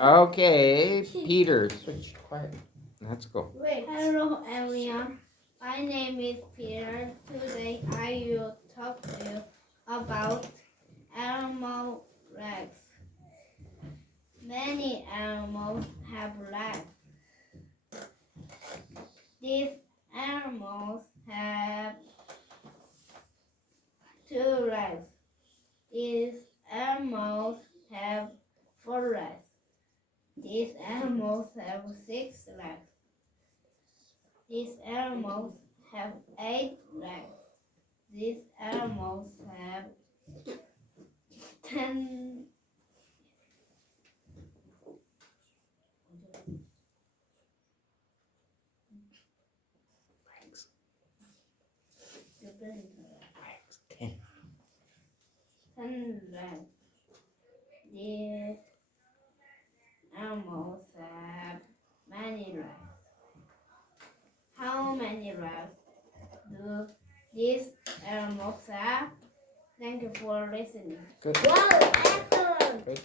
Okay, Peter, switch quiet. Let's go. Hello everyone, my name is Peter. Today I will talk to you about animal legs. Many animals have legs. These animals have two legs. These animals have four legs. These animals have six legs. These animals have 8 legs. These animals have 10. Legs. 10 legs. These animals have many legs. How many legs do these animals have? Thank you for listening. Good. Wow, excellent! Great.